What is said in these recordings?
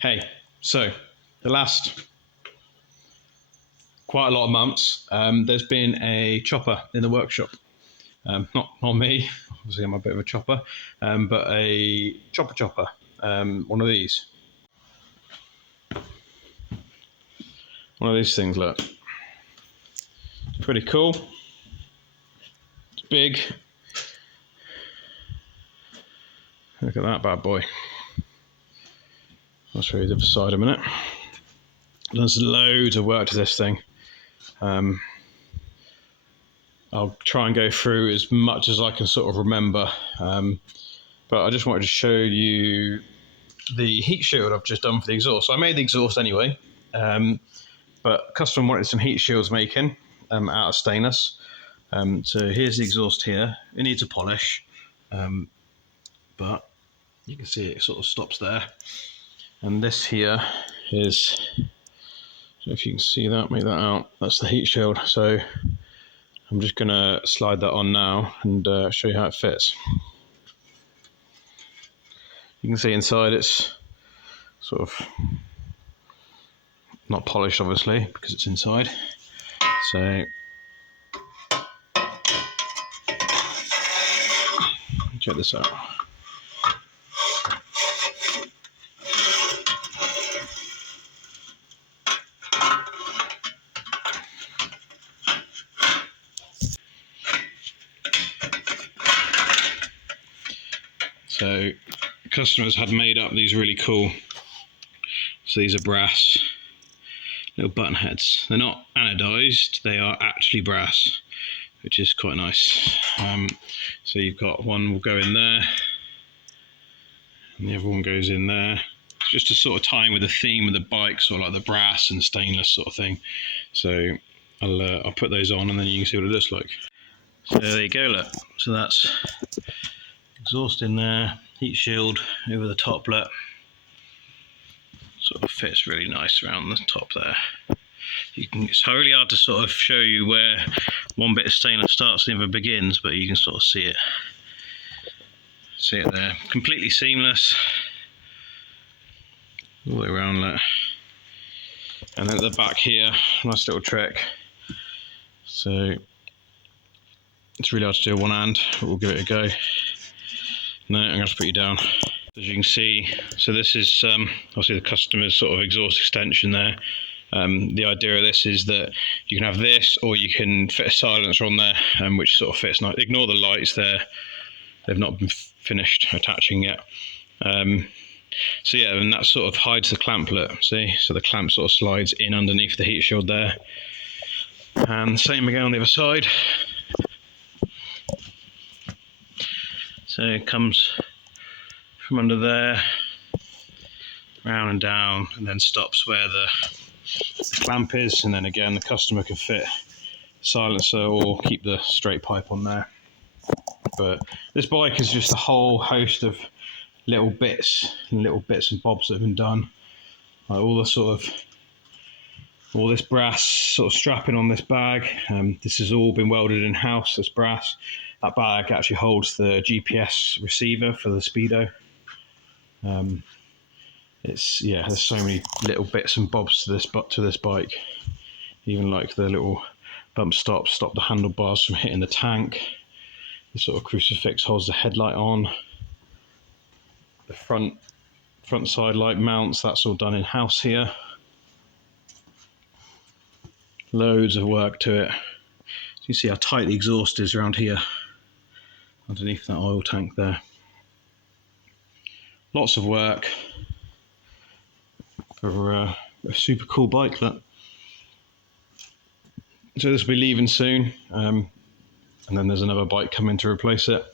Hey, so the last quite a lot of months, there's been a chopper in the workshop. Not me, obviously I'm a bit of a chopper, but a chopper, one of these. One of these things, look. It's pretty cool. It's big. Look at that bad boy. I'll show you the other side in a minute. There's loads of work to this thing. I'll try and go through as much as I can sort of remember, but I just wanted to show you the heat shield I've just done for the exhaust. So I made the exhaust anyway, but customer wanted some heat shields making out of stainless. So here's the exhaust here. It needs a polish, but you can see it sort of stops there. And this here is, I don't know if you can see that, make that out. That's the heat shield. So I'm just going to slide that on now and show you how it fits. You can see inside it's sort of not polished, obviously, because it's inside. So check this out. So customers had made up these really cool, so these are brass little button heads. They're not anodized, they are actually brass, which is quite nice. So you've got one will go in there and the other one goes in there. It's just to sort of tie in with the theme of the bike, sort of like the brass and stainless sort of thing. So I'll put those on and then you can see what it looks like. So there you go, look. So that's exhaust in there, heat shield over the toplet. Sort of fits really nice around the top there. It's really hard to sort of show you where one bit of stainless starts and the other begins, but you can sort of see it. See it there. Completely seamless. All the way around that. And then at the back here, nice little trick. So it's really hard to do with one hand, but we'll give it a go. No, I'm going to have to put you down. As you can see, so this is obviously the customer's sort of exhaust extension there. The idea of this is that you can have this, or you can fit a silencer on there, which sort of fits nice. Ignore the lights there; they've not been finished attaching yet. So yeah, and that sort of hides the clamplet. See, so the clamp sort of slides in underneath the heat shield there, and same again on the other side. So it comes from under there, round and down, and then stops where the clamp is, and then again the customer can fit silencer or keep the straight pipe on there. But this bike is just a whole host of little bits and bobs that have been done. Like all this brass sort of strapping on this bag. This has all been welded in house, this brass. That bag actually holds the GPS receiver for the speedo. There's so many little bits and bobs to this bike. Even like the little bump stops stop the handlebars from hitting the tank. The sort of crucifix holds the headlight on. The front side light mounts, that's all done in house here. Loads of work to it. So you see how tight the exhaust is around here, underneath that oil tank there. Lots of work for a super cool bike, look. So this will be leaving soon, and then there's another bike coming to replace it.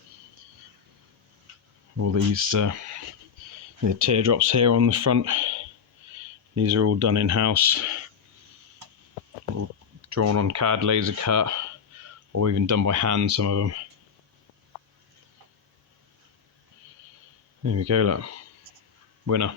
All these the teardrops here on the front, these are all done in house, all drawn on CAD, laser cut, or even done by hand, some of them. There we go, look. Winner.